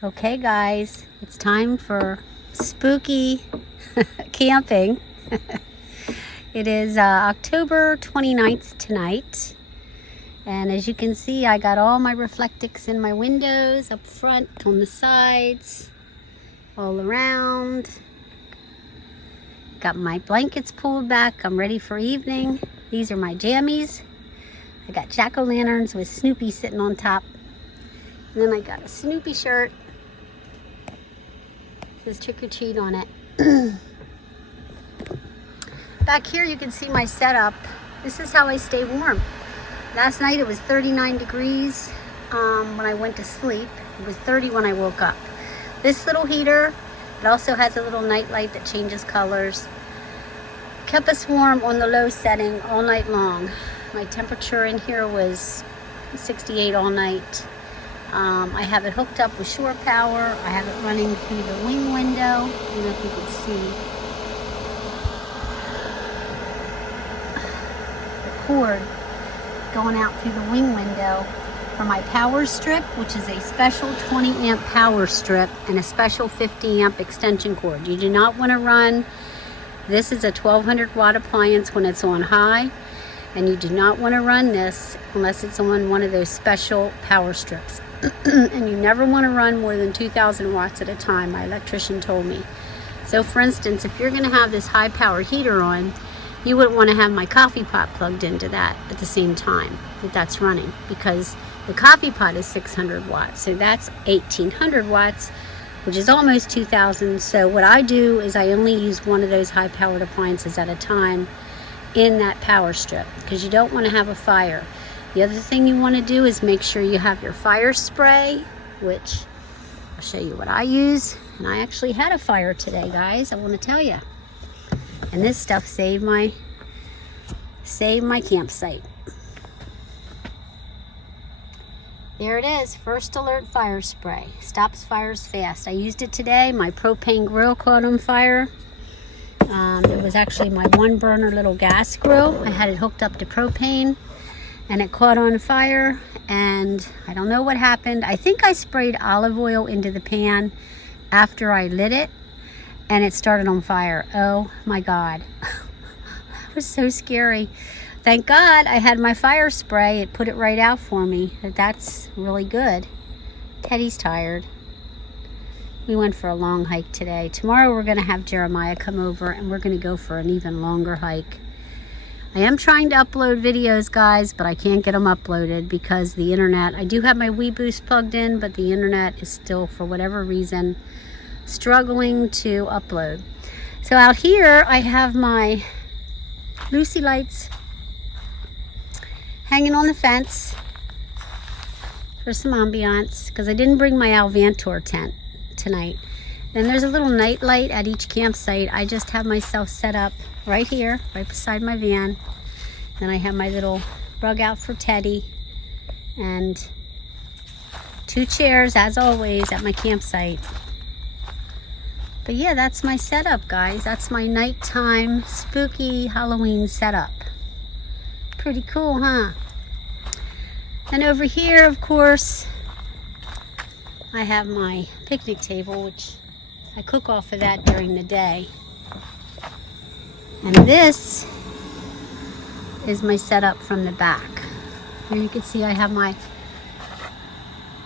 Okay guys, it's time for spooky camping. It is October 29th tonight, and as you can see, I got all my reflectix in my windows, up front, on the sides, all around. Got my blankets pulled back. I'm ready for evening. These are my jammies. I got jack-o'-lanterns with Snoopy sitting on top. And then I got a Snoopy shirt. It says trick or treat on it. Back here you can see my setup. This is how I stay warm. Last night it was 39 degrees when I went to sleep. It was 30 when I woke up. This little heater, it also has a little night light that changes colors. Kept us warm on the low setting all night long. My temperature in here was 68 all night. I have it hooked up with shore power. I have it running through the wing window. I don't know if you can see the cord going out through the wing window for my power strip, which is a special 20 amp power strip and a special 50 amp extension cord. You do not want to run, this is a 1200 watt appliance when it's on high, and you do not want to run this unless it's on one of those special power strips. And you never want to run more than 2000 watts at a time, my electrician told me. So for instance, if you're going to have this high power heater on, you wouldn't want to have my coffee pot plugged into that at the same time that that's running, because the coffee pot is 600 watts, so that's 1800 watts, which is almost 2000. So what I do is I only use one of those high powered appliances at a time in that power strip, because you don't want to have a fire. The other thing you want to do is make sure you have your fire spray, which I'll show you what I use. And I actually had a fire today, guys, I want to tell you. And this stuff saved my campsite. There it is, First Alert fire spray. Stops fires fast. I used it today. My propane grill caught on fire. It was actually my one burner little gas grill. I had it hooked up to propane and it caught on fire, and I don't know what happened. I think I sprayed olive oil into the pan after I lit it and it started on fire. Oh my God. That was so scary. Thank God I had my fire spray. It put it right out for me. That's really good. Teddy's tired. We went for a long hike today. Tomorrow we're going to have Jeremiah come over and we're going to go for an even longer hike. I am trying to upload videos, guys, but I can't get them uploaded because the internet, I do have my WeBoost plugged in, but the internet is still, for whatever reason, struggling to upload. So out here I have my Lucy lights hanging on the fence for some ambiance, because I didn't bring my Alvantor tent tonight. Then there's a little night light at each campsite. I just have myself set up right here, right beside my van. Then I have my little rug out for Teddy and 2 chairs, as always, at my campsite. But yeah, that's my setup, guys. That's my nighttime spooky Halloween setup. Pretty cool, huh? And over here, of course, I have my picnic table, which I cook off of that during the day. And this is my setup from the back. Here you can see I have my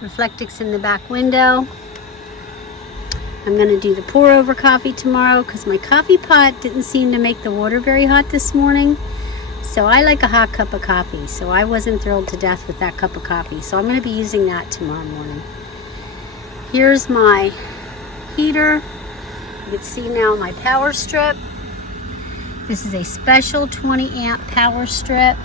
reflectix in the back window. I'm gonna do the pour over coffee tomorrow because my coffee pot didn't seem to make the water very hot this morning. So I like a hot cup of coffee. So I wasn't thrilled to death with that cup of coffee. So I'm gonna be using that tomorrow morning. Here's my heater. You can see now my power strip. This is a special 20 amp power strip,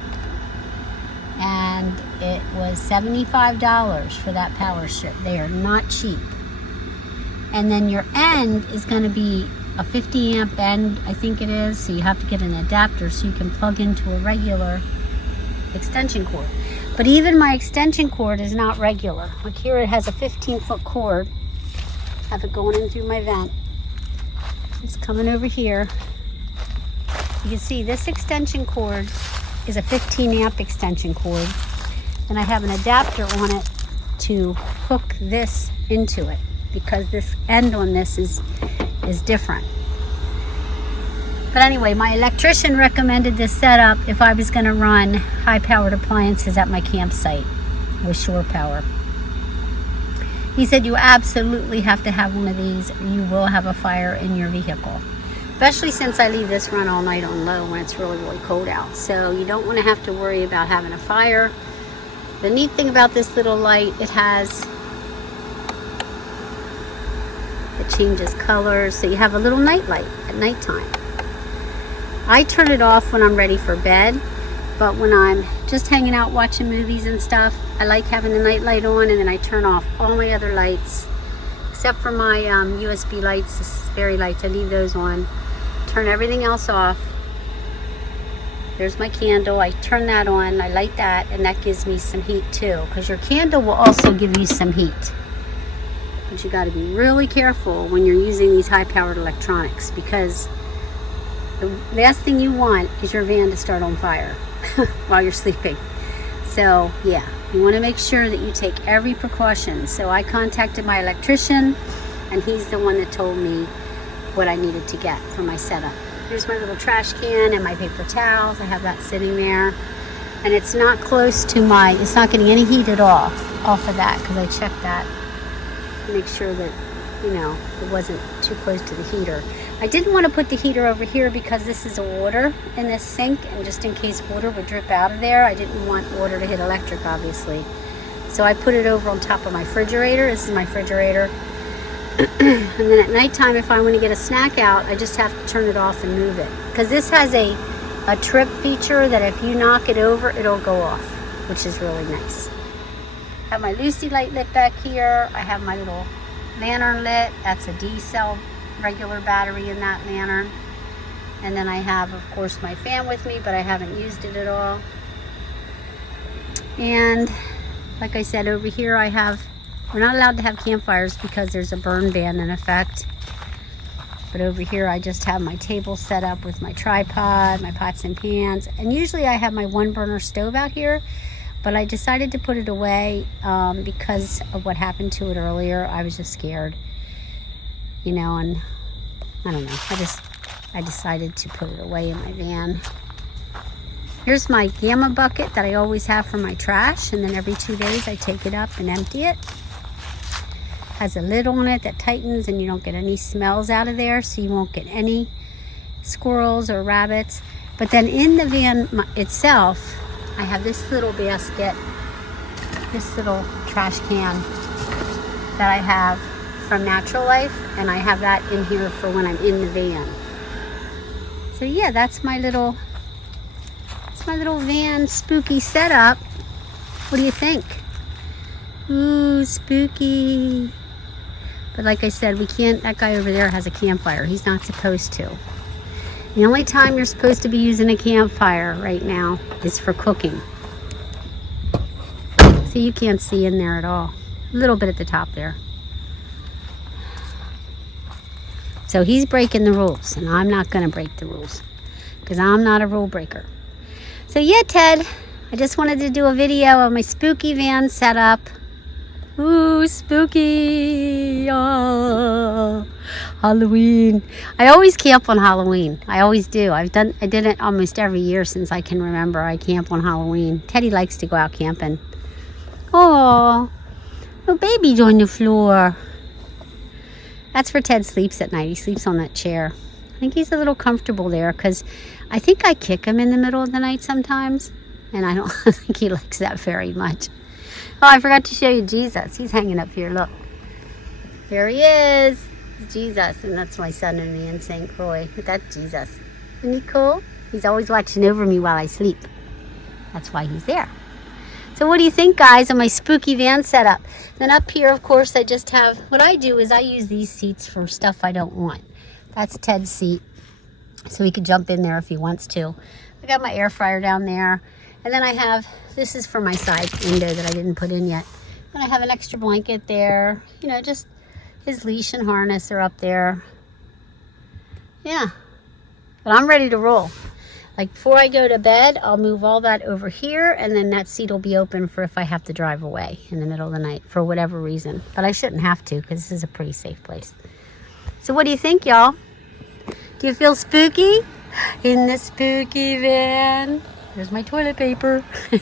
and it was $75 for that power strip. They are not cheap. And then your end is going to be a 50 amp end, I think it is, so you have to get an adapter so you can plug into a regular extension cord. But even my extension cord is not regular. Like here it has a 15-foot cord. I have it going in through my vent. It's coming over here. You can see this extension cord is a 15 amp extension cord, and I have an adapter on it to hook this into it. because this end on this is different. But anyway, my electrician recommended this setup if I was going to run high-powered appliances at my campsite with shore power. He said you absolutely have to have one of these or you will have a fire in your vehicle. Especially since I leave this run all night on low when it's really, really cold out. So you don't want to have to worry about having a fire. The neat thing about this little light, it changes colors. So you have a little night light at nighttime. I turn it off when I'm ready for bed. But when I'm just hanging out watching movies and stuff, I like having the night light on, and then I turn off all my other lights. Except for my USB lights, the fairy lights, I leave those on. Turn everything else off. There's my candle. I turn that on. I light that, and that gives me some heat too. Because your candle will also give you some heat. But you got to be really careful when you're using these high-powered electronics, because the last thing you want is your van to start on fire while you're sleeping. So yeah, you want to make sure that you take every precaution. So I contacted my electrician, and he's the one that told me what I needed to get for my setup. Here's my little trash can and my paper towels. I have that sitting there, and it's not close to it's not getting any heat at all off of that, because I checked that to make sure that, you know, it wasn't too close to the heater. I didn't want to put the heater over here because this is water in this sink, and just in case water would drip out of there, I didn't want water to hit electric, obviously. So I put it over on top of my refrigerator. This is my refrigerator. And then at nighttime, if I want to get a snack out, I just have to turn it off and move it. Because this has a trip feature that if you knock it over, it'll go off, which is really nice. I have my Lucy light lit back here. I have my little lantern lit. That's a D-cell regular battery in that lantern. And then I have, of course, my fan with me, but I haven't used it at all. And like I said, over here I have, we're not allowed to have campfires because there's a burn ban in effect. But over here I just have my table set up with my tripod, my pots and pans. And usually I have my 1-burner stove out here, but I decided to put it away because of what happened to it earlier. I was just scared, you know, and I don't know. I decided to put it away in my van. Here's my Gamma bucket that I always have for my trash, and then every 2 days I take it up and empty it. Has a lid on it that tightens, and you don't get any smells out of there, so you won't get any squirrels or rabbits. But then in the van itself, I have this little basket, this little trash can that I have from Natural Life, and I have that in here for when I'm in the van. So yeah, that's my little van spooky setup. What do you think? Ooh, spooky. But like I said, we can't, that guy over there has a campfire. He's not supposed to. The only time you're supposed to be using a campfire right now is for cooking. See, you can't see in there at all. A little bit at the top there. So he's breaking the rules, and I'm not going to break the rules because I'm not a rule breaker. So yeah, Ted, I just wanted to do a video of my spooky van setup. Ooh, spooky. Oh, Halloween. I always camp on Halloween. I always do. I did it almost every year since I can remember. I camp on Halloween. Teddy likes to go out camping. Oh, no babies on the floor. That's where Ted sleeps at night. He sleeps on that chair. I think he's a little comfortable there because I think I kick him in the middle of the night sometimes, and I don't think he likes that very much. Oh, I forgot to show you Jesus. He's hanging up here. Look. There he is. It's Jesus. And that's my son and me in St. Croix. But that's Jesus. Isn't he cool? He's always watching over me while I sleep. That's why he's there. So what do you think, guys, of my spooky van setup? Then up here, of course, I just have, what I do is I use these seats for stuff I don't want. That's Ted's seat. So he can jump in there if he wants to. I got my air fryer down there. And then I have, this is for my side window that I didn't put in yet. And I have an extra blanket there. You know, just his leash and harness are up there. Yeah. But I'm ready to roll. Like before I go to bed, I'll move all that over here, and then that seat will be open for if I have to drive away in the middle of the night for whatever reason. But I shouldn't have to, because this is a pretty safe place. So what do you think, y'all? Do you feel spooky in the spooky van? There's my toilet paper. No,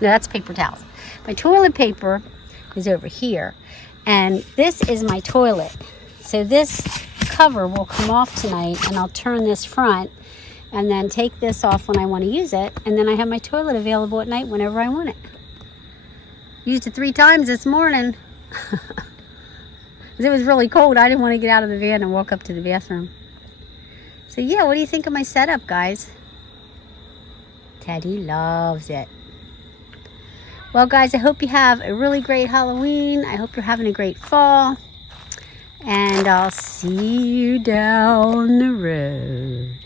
that's paper towels. My toilet paper is over here, and this is my toilet. So this cover will come off tonight, and I'll turn this front and then take this off when I want to use it, and then I have my toilet available at night whenever I want it. Used it 3 times this morning. It was really cold. I didn't want to get out of the van and walk up to the bathroom. So yeah, what do you think of my setup, guys? Teddy loves it. Well, guys, I hope you have a really great Halloween. I hope you're having a great fall. And I'll see you down the road.